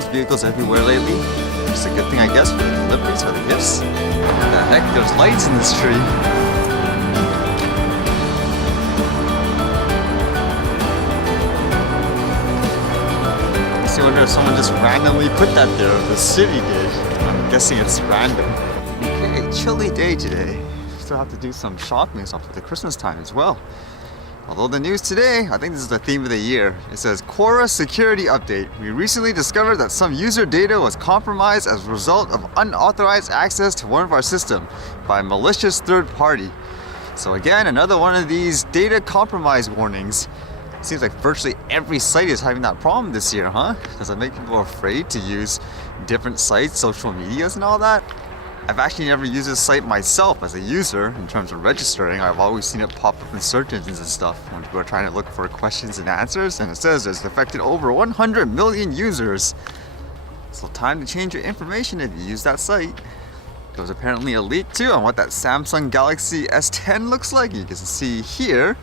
surveillance vehicles everywhere lately. It's a good thing, I guess, for the deliveries or the gifts. What the heck? There's lights in this tree. I wonder if someone just randomly put that there, or the city did. I'm guessing it's random. Okay, chilly day today. Still have to do some shopping stuff for the Christmas time as well. Although the news today, I think this is the theme of the year. It says, Quora security update. We recently discovered that some user data was compromised as a result of unauthorized access to one of our system by a malicious third party. So again, another one of these data compromise warnings. Seems like virtually every site is having that problem this year, huh? Does it make people afraid to use different sites, social medias and all that? I've actually never used this site myself as a user in terms of registering. I've always seen it pop up in search engines and stuff when people are trying to look for questions and answers, and it says it's affected over 100 million users. So time to change your information if you use that site. There was apparently a leak too on what that Samsung Galaxy S10 looks like. You can see here.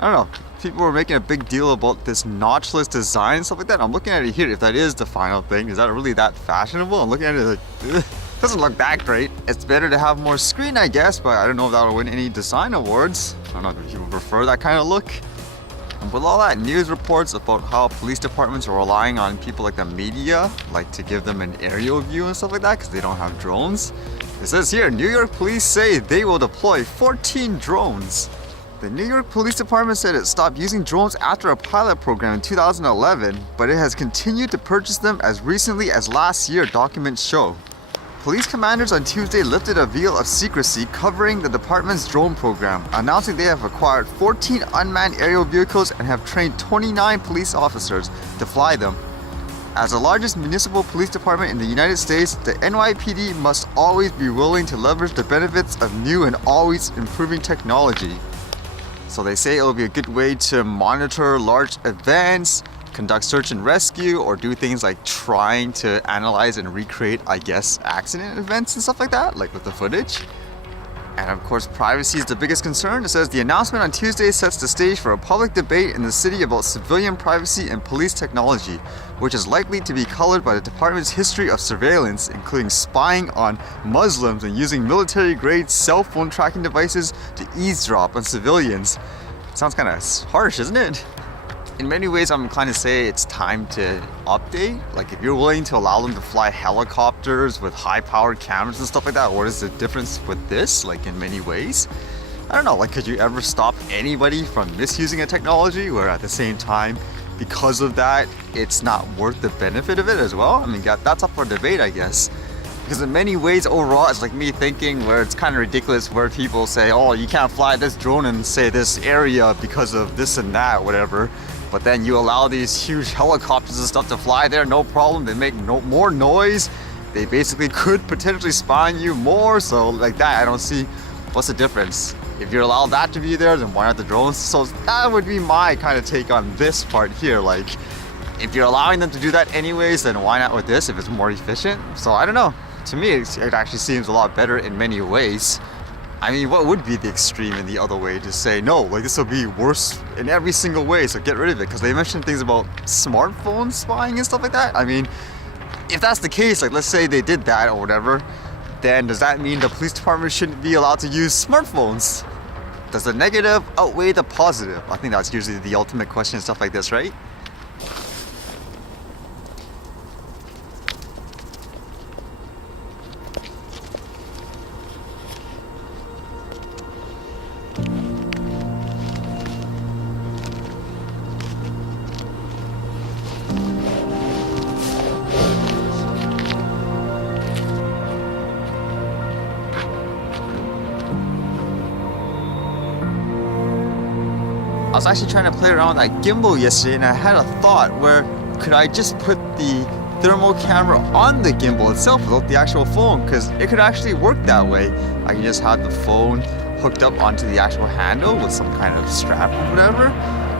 I don't know, people were making a big deal about this notchless design and stuff like that. I'm looking at it here, if that is the final thing, is that really that fashionable? I'm looking at it like, ugh, doesn't look that great. It's better to have more screen, I guess, but I don't know if that'll win any design awards. I don't know if people prefer that kind of look. And with all that news reports about how police departments are relying on people like the media, like to give them an aerial view and stuff like that because they don't have drones. It says here, New York police say they will deploy 14 drones. The New York Police Department said it stopped using drones after a pilot program in 2011, but it has continued to purchase them as recently as last year, documents show. Police commanders on Tuesday lifted a veil of secrecy covering the department's drone program, announcing they have acquired 14 unmanned aerial vehicles and have trained 29 police officers to fly them. As the largest municipal police department in the United States, the NYPD must always be willing to leverage the benefits of new and always improving technology. So they say it will be a good way to monitor large events, conduct search and rescue, or do things like trying to analyze and recreate, I guess, accident events and stuff like that, like with the footage. And of course, privacy is the biggest concern. It says the announcement on Tuesday sets the stage for a public debate in the city about civilian privacy and police technology, which is likely to be colored by the department's history of surveillance, including spying on Muslims and using military-grade cell phone tracking devices to eavesdrop on civilians. Sounds kind of harsh, isn't it? In many ways, I'm inclined to say it's time to update. Like, if you're willing to allow them to fly helicopters with high-powered cameras and stuff like that, what is the difference with this, like, in many ways? I don't know, like, could you ever stop anybody from misusing a technology where at the same time, because of that, it's not worth the benefit of it as well? I mean, that's up for debate, I guess. Because in many ways, overall, it's like me thinking where it's kind of ridiculous where people say, oh, you can't fly this drone in, say, this area because of this and that, whatever. But then you allow these huge helicopters and stuff to fly there, no problem. They make more noise. They basically could potentially spy on you more. So like that, I don't see what's the difference. If you're allowed that to be there, then why not the drones? So that would be my kind of take on this part here. Like, if you're allowing them to do that anyways, then why not with this if it's more efficient? So I don't know. To me, it actually seems a lot better in many ways. I mean, what would be the extreme in the other way to say, no, like this will be worse in every single way, so get rid of it? Because they mentioned things about smartphone spying and stuff like that. I mean, if that's the case, like let's say they did that or whatever, then does that mean the police department shouldn't be allowed to use smartphones? Does the negative outweigh the positive? I think that's usually the ultimate question and stuff like this, right? I was actually trying to play around with that gimbal yesterday, and I had a thought where could I just put the thermal camera on the gimbal itself without the actual phone, because it could actually work that way. I can just have the phone hooked up onto the actual handle with some kind of strap or whatever.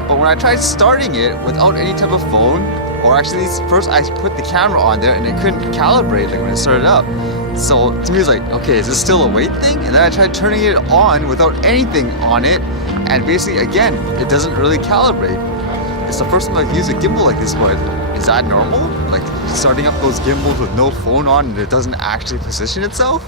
But when I tried starting it without any type of phone, or actually first I put the camera on there and it couldn't calibrate like when it started up. So to me it's like, okay, is this still a weight thing? And then I tried turning it on without anything on it, and basically again, it doesn't really calibrate. It's the first time I've used a gimbal like this, but Is that normal? Like starting up those gimbals with no phone on and it doesn't actually position itself?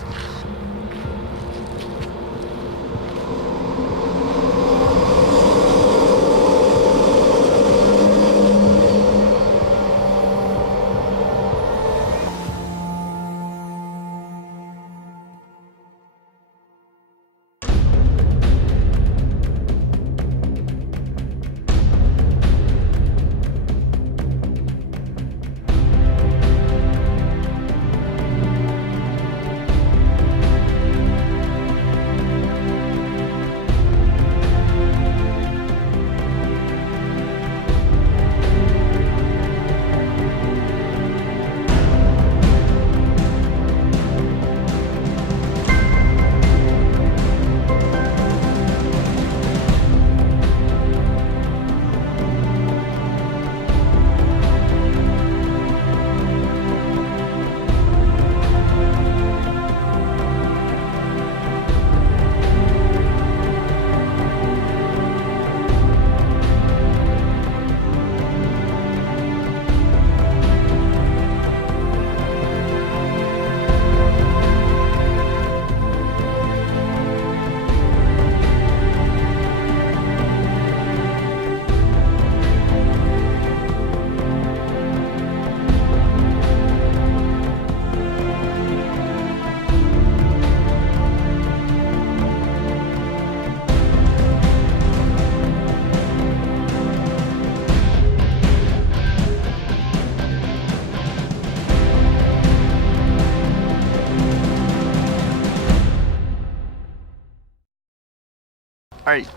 Alright,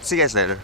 see you guys later.